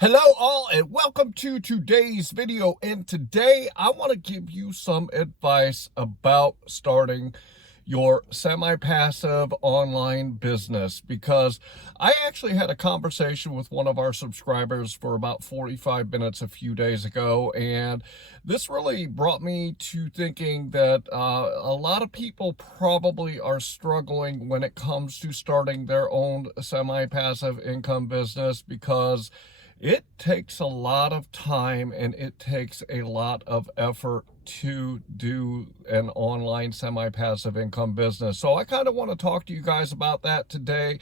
Hello all and welcome to today's video, and today I want to give you some advice about starting your semi-passive online business, because I actually had a conversation with one of our subscribers for about 45 minutes a few days ago, and this really brought me to thinking that a lot of people probably are struggling when it comes to starting their own semi-passive income business, because it takes a lot of time and it takes a lot of effort to do an online semi-passive income business. So I kind of want to talk to you guys about that today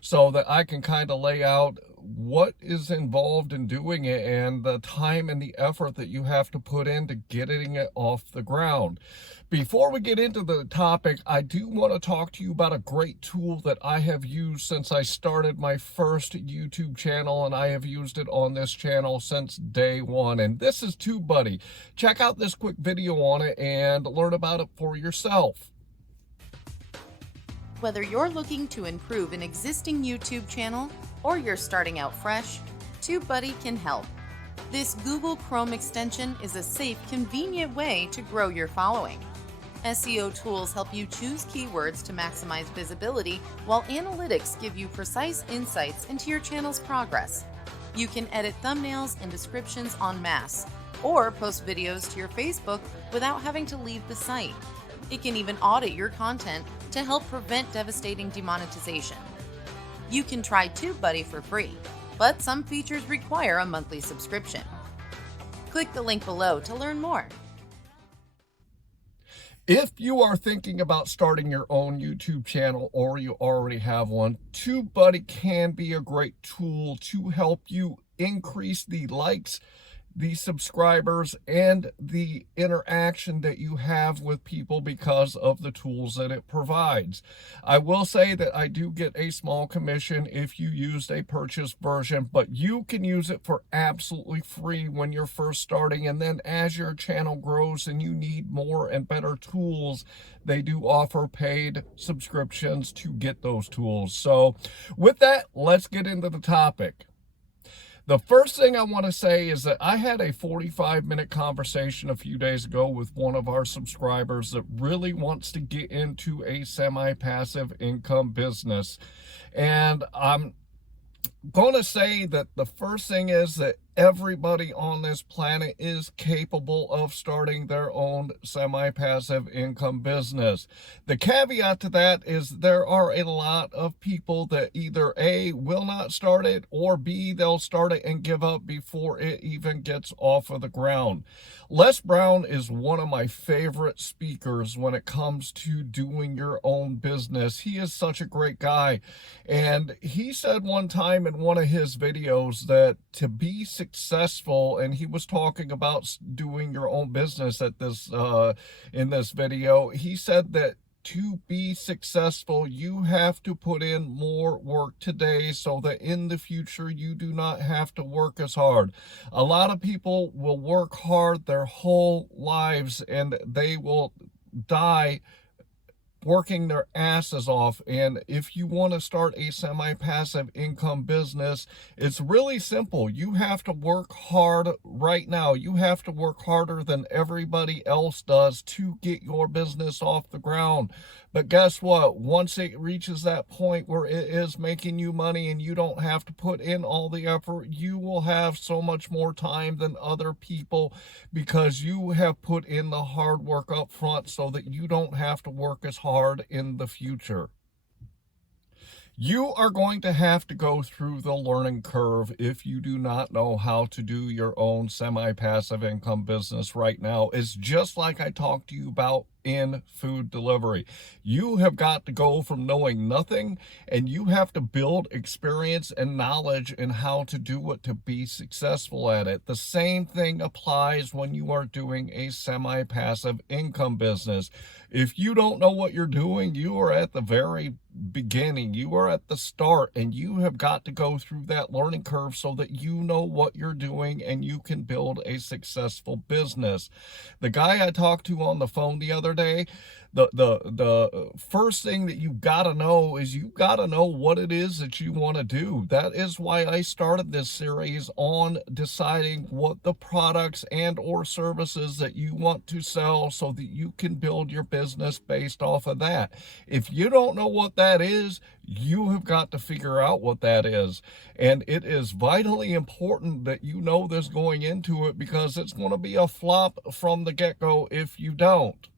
so that I can kind of lay out what is involved in doing it and the time and the effort that you have to put into getting it off the ground. Before we get into the topic, I do want to talk to you about a great tool that I have used since I started my first YouTube channel, and I have used it on this channel since day one, and this is TubeBuddy. Check out this quick video on it and learn about it for yourself. Whether you're looking to improve an existing YouTube channel or you're starting out fresh, TubeBuddy can help. This Google Chrome extension is a safe, convenient way to grow your following. SEO tools help you choose keywords to maximize visibility, while analytics give you precise insights into your channel's progress. You can edit thumbnails and descriptions en masse, or post videos to your Facebook without having to leave the site. It can even audit your content to help prevent devastating demonetization. You can try TubeBuddy for free, but some features require a monthly subscription. Click the link below to learn more. If you are thinking about starting your own YouTube channel or you already have one, TubeBuddy can be a great tool to help you increase the likes, the subscribers, and the interaction that you have with people because of the tools that it provides. I will say that I do get a small commission if you used a purchased version, but you can use it for absolutely free when you're first starting, and then as your channel grows and you need more and better tools, they do offer paid subscriptions to get those tools. So with that, let's get into the topic. The first thing I want to say is that I had a 45-minute conversation a few days ago with one of our subscribers that really wants to get into a semi-passive income business. And I'm going to say that the first thing is that everybody on this planet is capable of starting their own semi-passive income business. The caveat to that is there are a lot of people that either A, will not start it, or B, they'll start it and give up before it even gets off of the ground. Les Brown is one of my favorite speakers when it comes to doing your own business. He is such a great guy, and he said one time in one of his videos that to be successful, and he was talking about doing your own business at this in this video, he said that to be successful, you have to put in more work today so that in the future you do not have to work as hard. A lot of people will work hard their whole lives and they will die working their asses off. And if you want to start a semi-passive income business, it's really simple. You have to work hard right now. You have to work harder than everybody else does to get your business off the ground. But guess what? Once it reaches that point where it is making you money and you don't have to put in all the effort, you will have so much more time than other people because you have put in the hard work up front so that you don't have to work as hard in the future. You are going to have to go through the learning curve if you do not know how to do your own semi-passive income business right now. It's just like I talked to you about in food delivery. You have got to go from knowing nothing, and you have to build experience and knowledge in how to do it to be successful at it. The same thing applies when you are doing a semi-passive income business. If you don't know what you're doing, you are at the very beginning. You are at the start, and you have got to go through that learning curve so that you know what you're doing and you can build a successful business. The guy I talked to on the phone the other other day, the first thing that you got to know is you got to know what it is that you want to do. That is why I started this series on deciding what the products and or services that you want to sell so that you can build your business based off of that. If you don't know what that is, you have got to figure out what that is. And it is vitally important that you know this going into it, because it's going to be a flop from the get-go if you don't.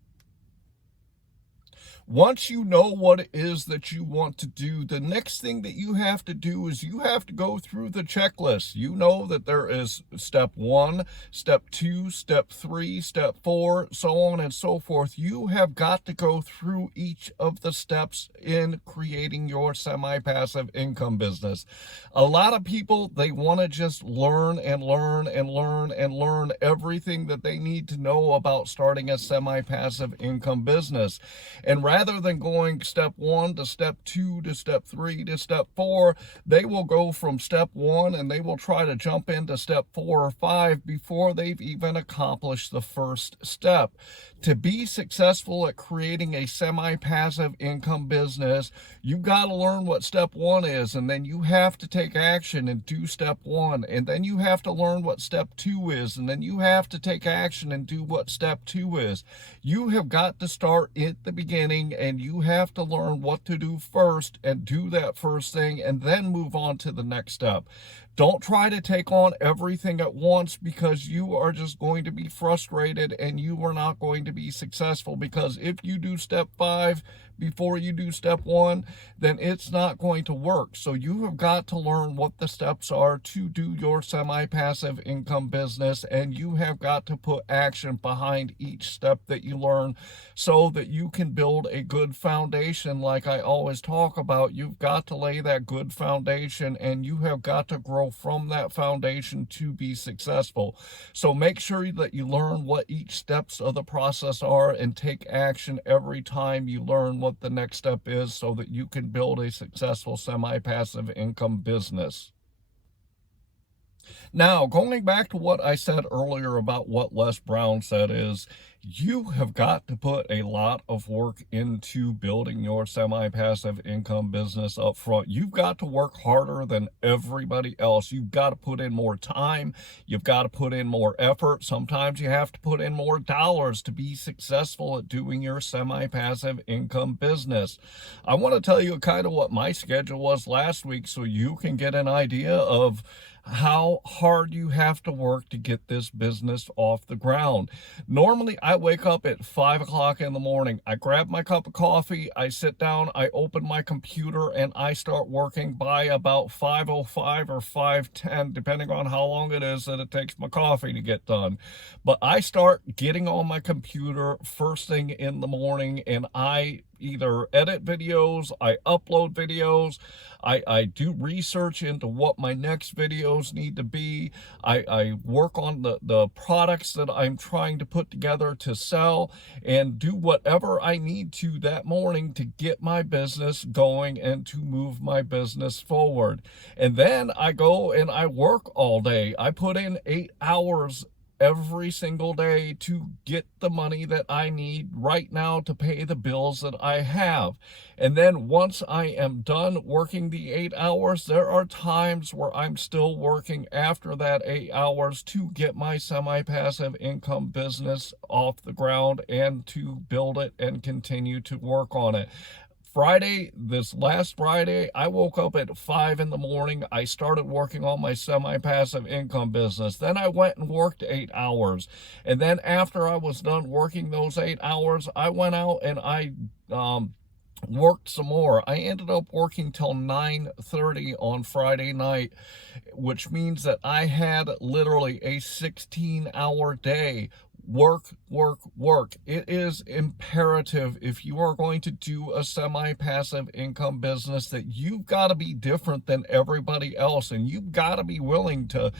Once you know what it is that you want to do, the next thing that you have to do is you have to go through the checklist. You know that there is step 1, step 2, step 3, step 4, so on and so forth. You have got to go through each of the steps in creating your semi-passive income business. A lot of people, they want to just learn and learn and learn and learn everything that they need to know about starting a semi-passive income business. And rather than going step 1 to step 2 to step 3 to step 4, they will go from step 1 and they will try to jump into step 4 or 5 before they've even accomplished the first step. To be successful at creating a semi-passive income business, you've got to learn what step 1 is, and then you have to take action and do step 1, and then you have to learn what step 2 is, and then you have to take action and do what step 2 is. You have got to start at the beginning, and you have to learn what to do first and do that first thing, and then move on to the next step. Don't try to take on everything at once, because you are just going to be frustrated and you are not going to be successful. Because if you do step 5 before you do step 1, then it's not going to work. So you have got to learn what the steps are to do your semi-passive income business, and you have got to put action behind each step that you learn so that you can build a good foundation. Like I always talk about, you've got to lay that good foundation, and you have got to grow from that foundation to be successful. So make sure that you learn what each steps of the process are and take action every time you learn what the next step is, so that you can build a successful semi-passive income business. Now, going back to what I said earlier about what Les Brown said, is you have got to put a lot of work into building your semi-passive income business up front. You've got to work harder than everybody else. You've got to put in more time. You've got to put in more effort. Sometimes you have to put in more dollars to be successful at doing your semi-passive income business. I want to tell you kind of what my schedule was last week, so you can get an idea of how hard you have to work to get this business off the ground. Normally, I wake up at 5 o'clock in the morning. I grab my cup of coffee, I sit down, I open my computer, and I start working by about 5:05 or 5:10, depending on how long it is that it takes my coffee to get done. But I start getting on my computer first thing in the morning, and I either edit videos, I upload videos, I do research into what my next videos need to be, I work on the products that I'm trying to put together to sell, and do whatever I need to that morning to get my business going and to move my business forward. And then I go and I work all day. I put in 8 hours every single day to get the money that I need right now to pay the bills that I have. And then once I am done working the 8 hours, there are times where I'm still working after that 8 hours to get my semi-passive income business off the ground and to build it and continue to work on it. This last Friday, I woke up at 5 in the morning. I started working on my semi-passive income business. Then I went and worked 8 hours. And then after I was done working those 8 hours, I went out and I worked some more. I ended up working till 9:30 on Friday night, which means that I had literally a 16-hour day. Work, work, work. It is imperative, if you are going to do a semi-passive income business, that you've got to be different than everybody else, and you've got to be willing to,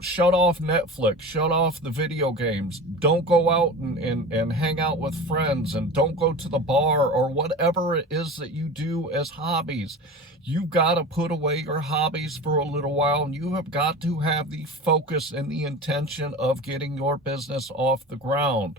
shut off Netflix, shut off the video games. Don't go out and hang out with friends, and don't go to the bar or whatever it is that you do as hobbies. You've got to put away your hobbies for a little while, and you have got to have the focus and the intention of getting your business off the ground.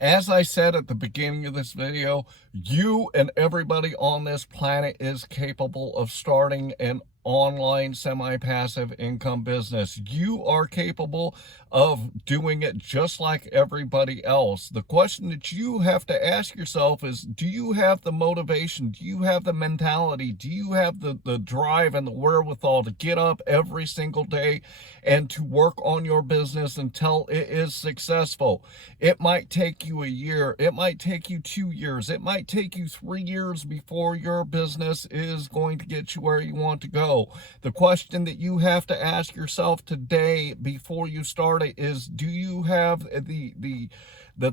As I said at the beginning of this video, you and everybody on this planet is capable of starting an online semi-passive income business. You are capable of doing it just like everybody else. The question that you have to ask yourself is, do you have the motivation? Do you have the mentality? Do you have the drive and the wherewithal to get up every single day and to work on your business until it is successful? It might take you a year. It might take you 2 years. It might take you 3 years before your business is going to get you where you want to go. The question that you have to ask yourself today before you start it is, do you have the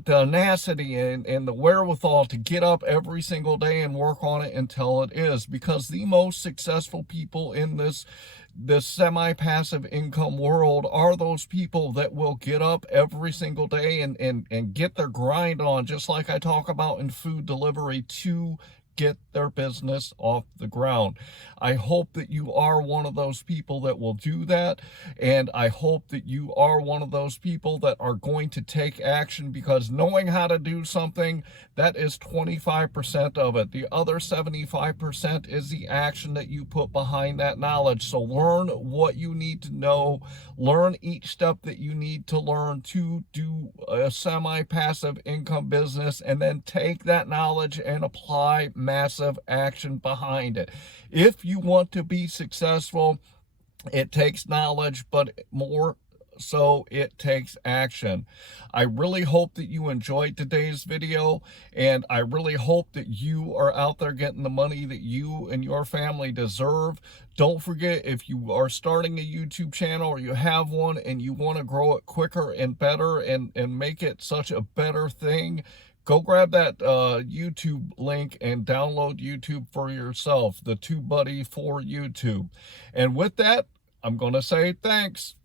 tenacity and the wherewithal to get up every single day and work on it until it is? Because the most successful people in this semi-passive income world are those people that will get up every single day and get their grind on, just like I talk about in food delivery, to get their business off the ground. I hope that you are one of those people that will do that, and I hope that you are one of those people that are going to take action, because knowing how to do something, that is 25% of it. The other 75% is the action that you put behind that knowledge. So learn what you need to know, learn each step that you need to learn to do a semi-passive income business, and then take that knowledge and apply massive action behind it. If you want to be successful, it takes knowledge, but more so it takes action. I really hope that you enjoyed today's video, and I really hope that you are out there getting the money that you and your family deserve. Don't forget, if you are starting a YouTube channel or you have one and you want to grow it quicker and better and make it such a better thing, go grab that YouTube link and download YouTube for yourself, the TubeBuddy for YouTube. And with that, I'm going to say thanks.